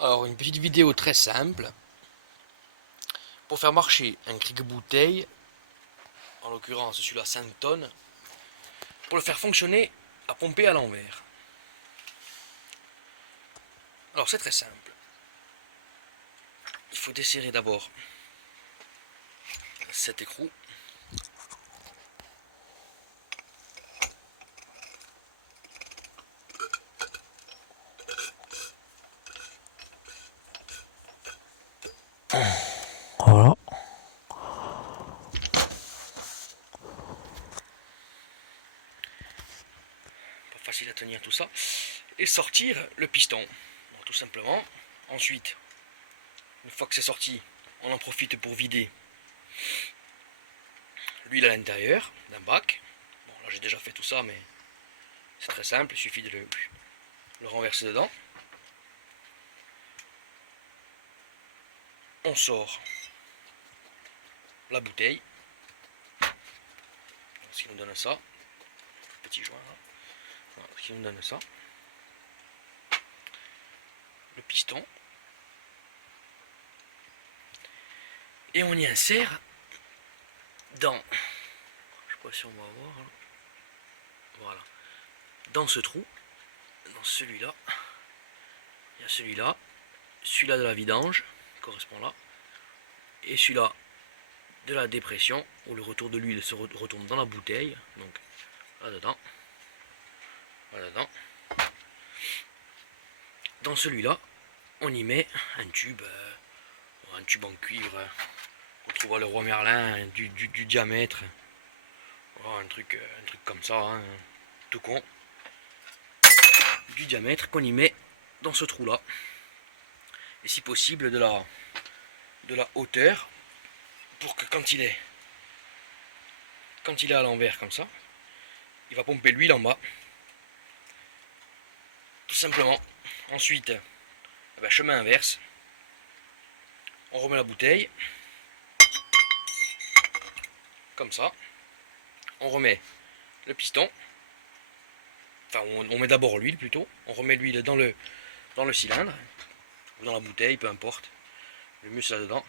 Alors, une petite vidéo très simple pour faire marcher un cric-bouteille, en l'occurrence celui-là 5 tonnes, pour le faire fonctionner à pomper à l'envers. Alors, c'est très simple. Il faut desserrer d'abord cet écrou. Voilà. Pas facile à tenir tout ça. Et sortir le piston. Bon, tout simplement. Ensuite, une fois que c'est sorti, on en profite pour vider l'huile à l'intérieur d'un bac. Bon, là j'ai déjà fait tout ça, mais c'est très simple. Il suffit de le renverser dedans. On sort la bouteille. Ce qui nous donne ça. Petit joint là. Voilà, ce qui nous donne ça. Le piston. Et on y insère dans. Je sais pas si on va voir. Là. Voilà. Dans ce trou. Dans celui-là. Il y a celui-là. Celui-là de la vidange. Qui correspond là. Et celui-là de la dépression. Où le retour de l'huile se retourne dans la bouteille. Donc là-dedans. Là-dedans. Dans celui-là, on y met un tube en cuivre. On trouve à le Roi Merlin du diamètre. Oh, un truc comme ça, hein, tout con. Du diamètre qu'on y met dans ce trou là. Et si possible de la hauteur pour que quand il est à l'envers comme ça, il va pomper l'huile en bas. Tout simplement. Ensuite, chemin inverse. On remet la bouteille. Comme ça. On remet le piston. Enfin, on met d'abord l'huile plutôt. On remet l'huile dans le cylindre. Ou dans la bouteille, peu importe. Le mieux c'est là-dedans.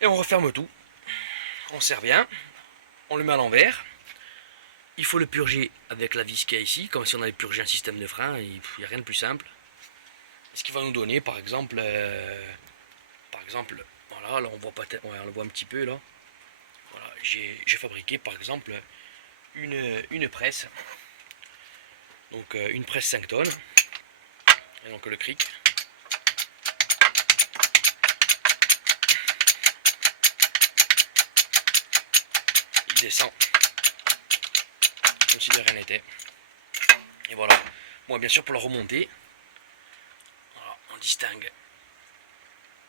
Et on referme tout. On serre bien. On le met à l'envers. Il faut le purger avec la vis qu'il y a ici, comme si on avait purgé un système de frein. Il n'y a rien de plus simple. Ce qui va nous donner, par exemple, voilà, là on voit pas, ouais, on le voit un petit peu là. Voilà, j'ai fabriqué par exemple une presse. Donc une presse 5 tonnes. Et donc le cric. Il descend. Comme si de rien n'était. Et voilà. Moi bien sûr pour le remonter, voilà, on distingue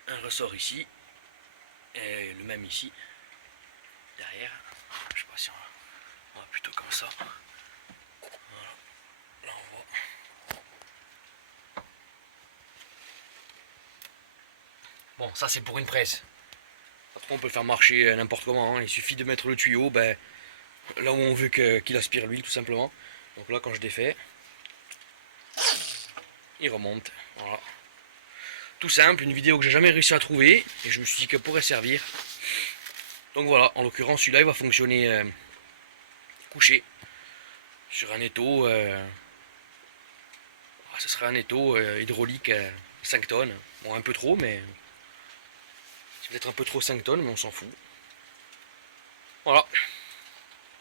un ressort ici. Et le même ici. Derrière. Je sais pas si on va plutôt comme ça. Voilà. Là on voit. Bon, ça c'est pour une presse. Après on peut le faire marcher n'importe comment. Hein. Il suffit de mettre le tuyau là où on veut qu'il aspire l'huile tout simplement. Donc là quand je défais, il remonte. Voilà. Tout simple, une vidéo que j'ai jamais réussi à trouver. Et je me suis dit qu'elle pourrait servir. Donc voilà, en l'occurrence celui-là il va fonctionner couché sur un étau. Ce serait un étau hydraulique 5 tonnes. Bon un peu trop mais c'est peut-être un peu trop 5 tonnes mais on s'en fout. Voilà.